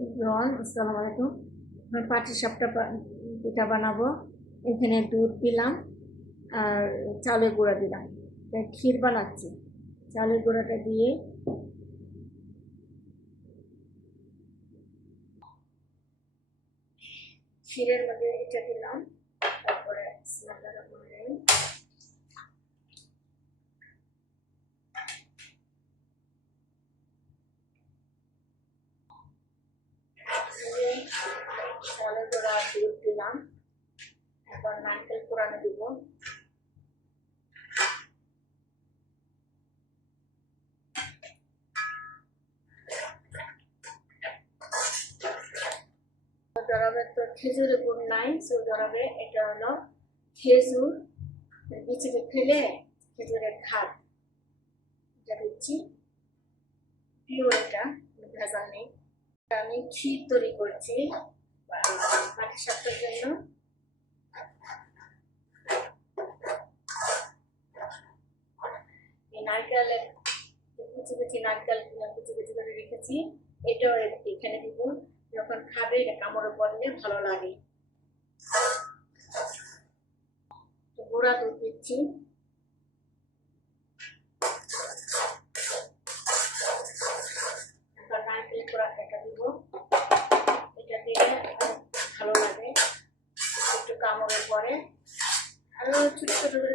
রন আসসালামু আলাইকুম। আমি পাটি সাপটা পিঠা বানাবো। এখানে দুধ দিলাম আর চালের গুঁড়া দিলাম। ক্ষীর বানাচ্ছি। চালের গুঁড়াটা দিয়ে ক্ষীরের মধ্যে এটা দিলাম। তারপরে রহমানির রহিম। দিয়ে চালের গুঁড়া দুধ দিলাম এখন নারকেল কোরানো দিব। জরাবে তো খেজুরের গুড় নাই, সো জরাবে এটা হলো খেজুর। বিচিতে ফেলে, খেজুরের খাদ এটা দিচ্ছি। পিওর এটা ভেজাল নেই। আমি ক্ষীর তৈরি করছি পাটি সাপটার জন্য এই নারকেলের কুচি কুচি নারকেল কুচি কুচি করে রেখেছি। এটাও এখানে দিব। যখন খাবে, এটা কামড়ে পড়লে ভালো লাগে। তো গুঁড়া দুধ দিচ্ছি। নারকেল এটা দিব। এটা দিলে ভালো লাগে। একটু কামড়ে পরে আরও ছোট ছোট করে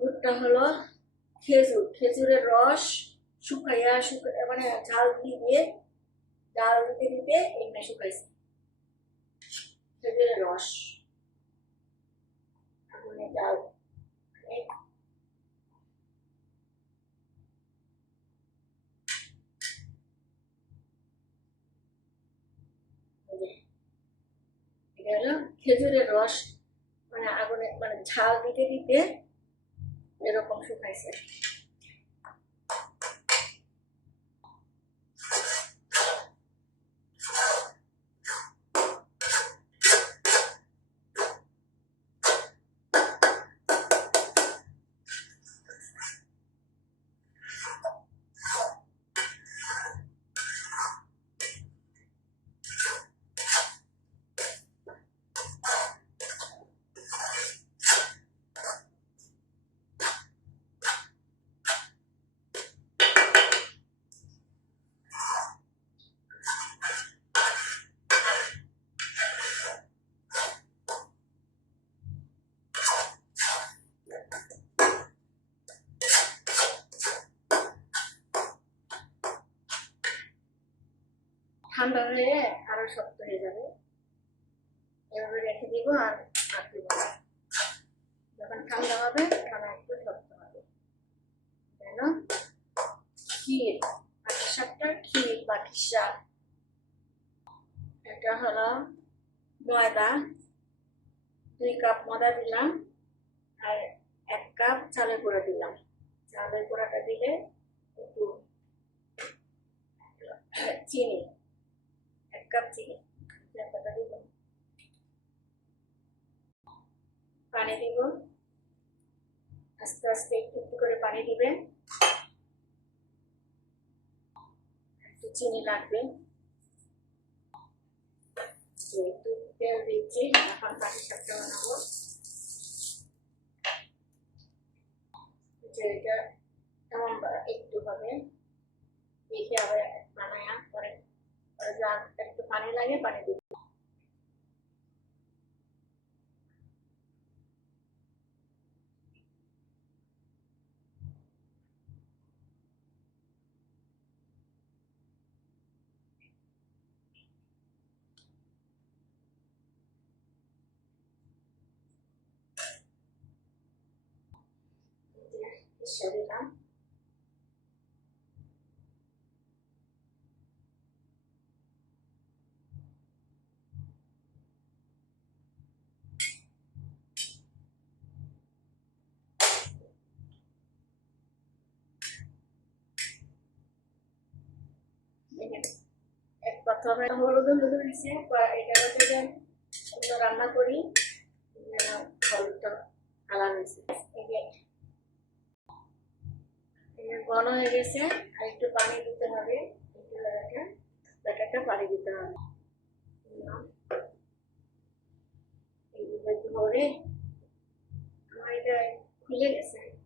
এই হলো খেজুর, খেজুরের রস শুকাইয়া শুকা মানে ঝাল দিয়ে দিয়ে জাল দিতে দিতে এমনি শুকাইছে। খেজুরের রস। আগুনে এটা হলো খেজুরের রস। মানে আগুনে মানে ঝাল দিতে দিতে এরকম শুকাইছে ঠান্ডা হলে আরও শক্ত হয়ে যাবে এভাবে রেখে দিব আর দিব যখন ঠান্ডা হবে তখন একটু শক্ত হবে যেন ক্ষীর পাটি শাকটা ক্ষীর পাটি শাক এটা হলো ময়দা দুই কাপ ময়দা দিলাম আর এক কাপ চালের গুঁড়া দিলাম চালের গুঁড়াটা দিলে একটু চিনি কাপ চিনি কটা দিব পানি দিব আস্তে আস্তে একটু একটু করে পানি দিবেন একটু চিনি লাগবে একটু তেল দিচ্ছি এখন পাটি সাপটা বানাবো এটা এমন একটু হবে দেখে আবার বানায়া तो पानी लाइए पानी दीजिए शरीर এক প্রথমে হলুদ হলুদ দিছে এটা যে সুন্দর রান্না করি। হলুদটা কালার হয়েছে। ঘন হয়ে গেছে, আর একটু পানি দিতে হবে। একটু ব্যাটারটা পানি দিতে হবে। এইভাবে ধরে আমার এটা খুলে গেছে এটা-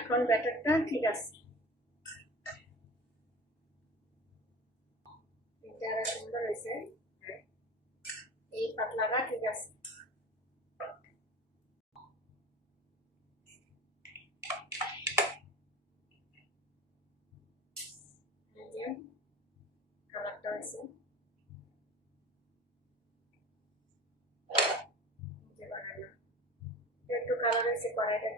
এখন ব্যাটারটা ঠিক আছে। এটা আরও সুন্দর হয়েছে। হ্যাঁ। এই পাতলাটা ঠিক আছে। এই যে কালারটা হয়েছে। এই যে বানালাম। এটা একটু কালার হয়েছে কড়াইটা